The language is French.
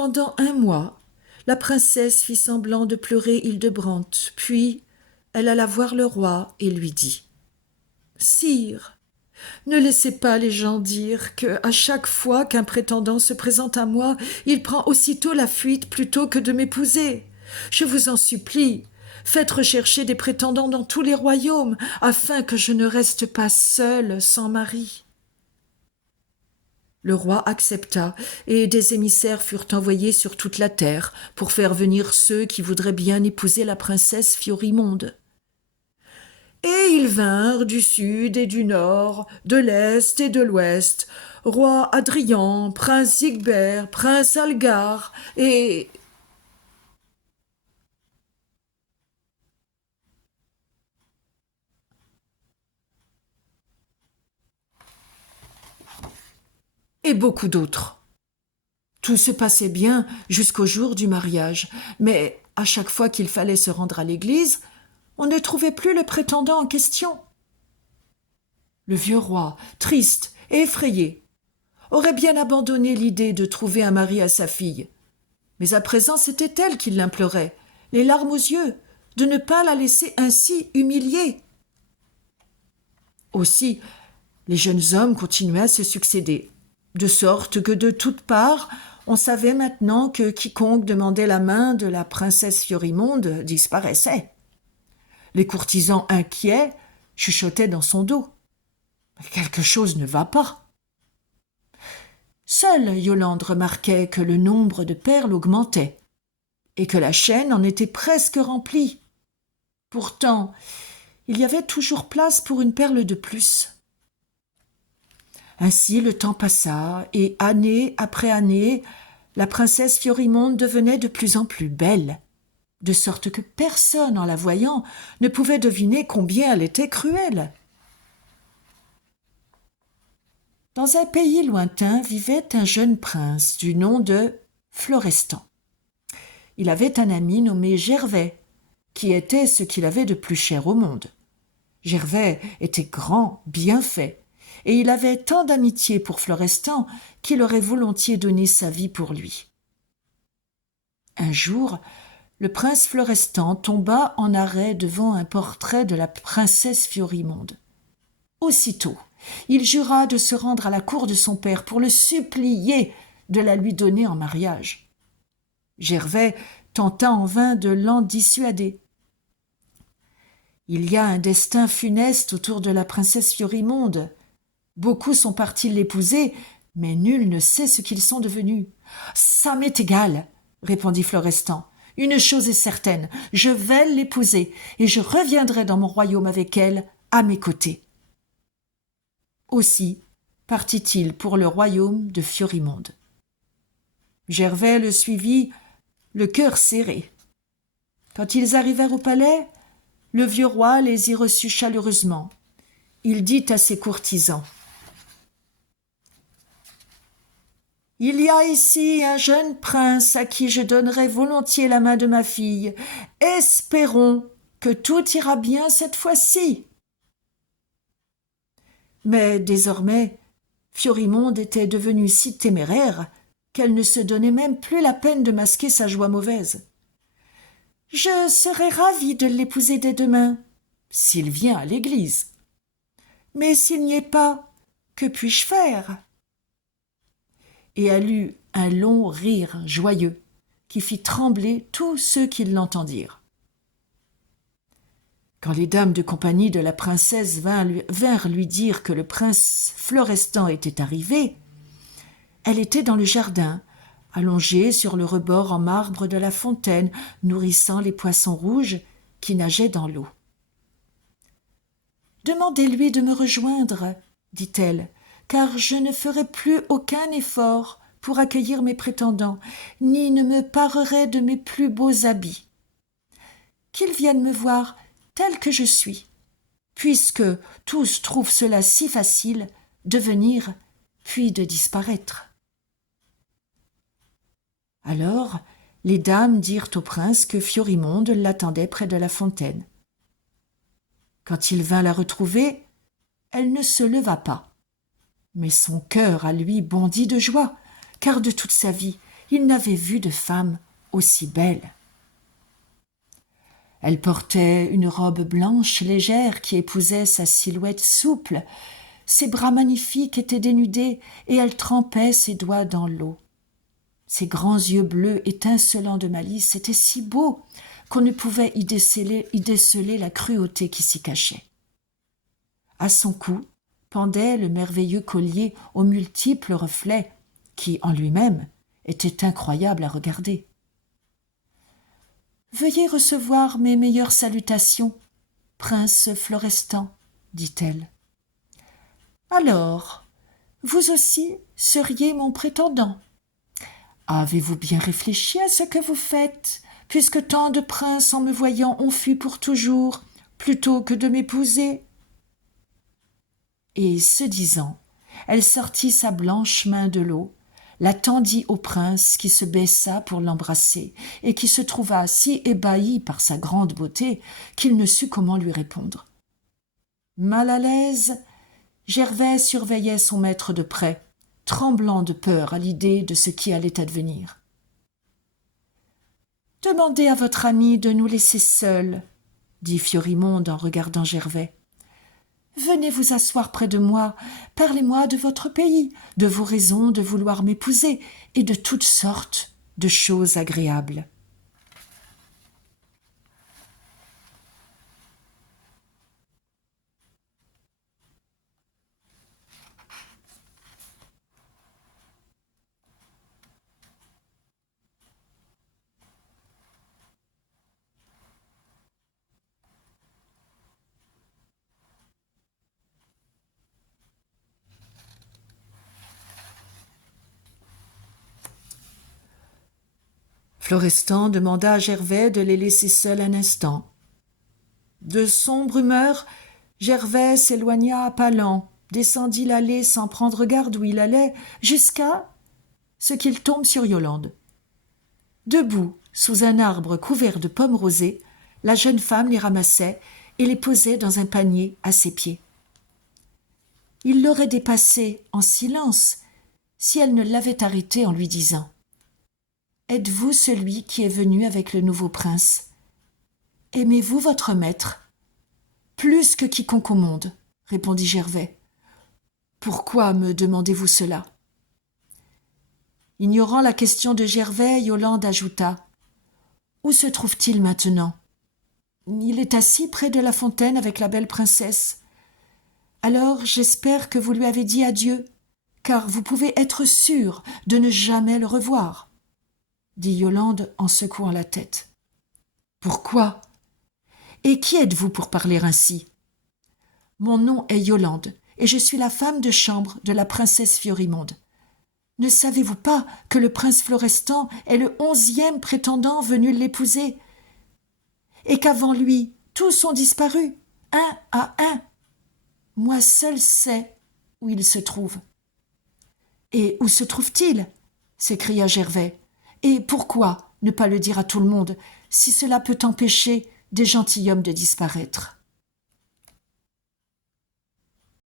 Pendant 1 mois, la princesse fit semblant de pleurer Hildebrandt, puis elle alla voir le roi et lui dit « Sire, ne laissez pas les gens dire que, à chaque fois qu'un prétendant se présente à moi, il prend aussitôt la fuite plutôt que de m'épouser. Je vous en supplie, faites rechercher des prétendants dans tous les royaumes, afin que je ne reste pas seule sans mari. » Le roi accepta, et des émissaires furent envoyés sur toute la terre pour faire venir ceux qui voudraient bien épouser la princesse Fiorimonde. Et ils vinrent du sud et du nord, de l'est et de l'ouest, roi Adrien, prince Sigbert, prince Algar, et beaucoup d'autres. Tout se passait bien jusqu'au jour du mariage, mais à chaque fois qu'il fallait se rendre à l'église, on ne trouvait plus le prétendant en question. Le vieux roi, triste et effrayé, aurait bien abandonné l'idée de trouver un mari à sa fille. Mais à présent, c'était elle qui l'implorait, les larmes aux yeux, de ne pas la laisser ainsi humiliée. Aussi, les jeunes hommes continuaient à se succéder, de sorte que de toutes parts, on savait maintenant que quiconque demandait la main de la princesse Fiorimonde disparaissait. Les courtisans inquiets chuchotaient dans son dos. « Quelque chose ne va pas. » Seule Yolande remarquait que le nombre de perles augmentait et que la chaîne en était presque remplie. Pourtant, il y avait toujours place pour une perle de plus. Ainsi le temps passa, et année après année, la princesse Fiorimonde devenait de plus en plus belle, de sorte que personne, en la voyant, ne pouvait deviner combien elle était cruelle. Dans un pays lointain vivait un jeune prince du nom de Florestan. Il avait un ami nommé Gervais, qui était ce qu'il avait de plus cher au monde. Gervais était grand, bien fait, et il avait tant d'amitié pour Florestan qu'il aurait volontiers donné sa vie pour lui. Un jour, le prince Florestan tomba en arrêt devant un portrait de la princesse Fiorimonde. Aussitôt, il jura de se rendre à la cour de son père pour le supplier de la lui donner en mariage. Gervais tenta en vain de l'en dissuader. Il y a un destin funeste autour de la princesse Fiorimonde. Beaucoup sont partis l'épouser, mais nul ne sait ce qu'ils sont devenus. « Ça m'est égal, » répondit Florestan. « Une chose est certaine, je vais l'épouser, et je reviendrai dans mon royaume avec elle, à mes côtés. » Aussi partit-il pour le royaume de Fiorimonde. Gervais le suivit, le cœur serré. Quand ils arrivèrent au palais, le vieux roi les y reçut chaleureusement. Il dit à ses courtisans : « Il y a ici un jeune prince à qui je donnerai volontiers la main de ma fille. Espérons que tout ira bien cette fois-ci. » Mais désormais, Fiorimonde était devenue si téméraire qu'elle ne se donnait même plus la peine de masquer sa joie mauvaise. « Je serai ravie de l'épouser dès demain, s'il vient à l'église. Mais s'il n'y est pas, que puis-je faire ?» Et elle eut un long rire joyeux qui fit trembler tous ceux qui l'entendirent. Quand les dames de compagnie de la princesse vinrent lui dire que le prince Florestan était arrivé, elle était dans le jardin, allongée sur le rebord en marbre de la fontaine, nourrissant les poissons rouges qui nageaient dans l'eau. « Demandez-lui de me rejoindre, » dit-elle, « car je ne ferai plus aucun effort pour accueillir mes prétendants, ni ne me parerai de mes plus beaux habits. Qu'ils viennent me voir tel que je suis, puisque tous trouvent cela si facile de venir puis de disparaître. » Alors, les dames dirent au prince que Fiorimonde l'attendait près de la fontaine. Quand il vint la retrouver, elle ne se leva pas. Mais son cœur à lui bondit de joie, car de toute sa vie, Il n'avait vu de femme aussi belle. Elle portait une robe blanche légère qui épousait sa silhouette souple. Ses bras magnifiques étaient dénudés et elle trempait ses doigts dans l'eau. Ses grands yeux bleus étincelants de malice étaient si beaux qu'on ne pouvait y déceler la cruauté qui s'y cachait. À son cou pendait le merveilleux collier aux multiples reflets qui, en lui-même, était incroyable à regarder. « Veuillez recevoir mes meilleures salutations, prince Florestan, dit-elle. Alors, vous aussi seriez mon prétendant. Avez-vous bien réfléchi à ce que vous faites, puisque tant de princes en me voyant ont fui pour toujours, plutôt que de m'épouser ?» Et ce disant, elle sortit sa blanche main de l'eau, la tendit au prince qui se baissa pour l'embrasser et qui se trouva si ébahi par sa grande beauté qu'il ne sut comment lui répondre. Mal à l'aise, Gervais surveillait son maître de près, tremblant de peur à l'idée de ce qui allait advenir. « Demandez à votre ami de nous laisser seuls, dit Fiorimonde en regardant Gervais. Venez vous asseoir près de moi, parlez-moi de votre pays, de vos raisons de vouloir m'épouser et de toutes sortes de choses agréables. » Florestan demanda à Gervais de les laisser seuls un instant. De sombre humeur, Gervais s'éloigna à pas lents, descendit l'allée sans prendre garde où il allait, jusqu'à ce qu'il tombe sur Yolande. Debout, sous un arbre couvert de pommes rosées, la jeune femme les ramassait et les posait dans un panier à ses pieds. Il l'aurait dépassée en silence si elle ne l'avait arrêté en lui disant « Êtes-vous celui qui est venu avec le nouveau prince ? Aimez-vous votre maître ? » « Plus que quiconque au monde, » répondit Gervais. « Pourquoi me demandez-vous cela ?» Ignorant la question de Gervais, Yolande ajouta « Où se trouve-t-il maintenant ? » « Il est assis près de la fontaine avec la belle princesse. Alors j'espère que vous lui avez dit adieu, car vous pouvez être sûr de ne jamais le revoir, » dit Yolande en secouant la tête. « Pourquoi ? Et qui êtes-vous pour parler ainsi ? » « Mon nom est Yolande, et je suis la femme de chambre de la princesse Fiorimonde. Ne savez-vous pas que le prince Florestan est le 11e prétendant venu l'épouser, et qu'avant lui, tous ont disparu, un à un. Moi seul sais où il se trouve. »« Et où se trouve-t-il » s'écria Gervais. « Et pourquoi ne pas le dire à tout le monde, si cela peut empêcher des gentilshommes de disparaître ?»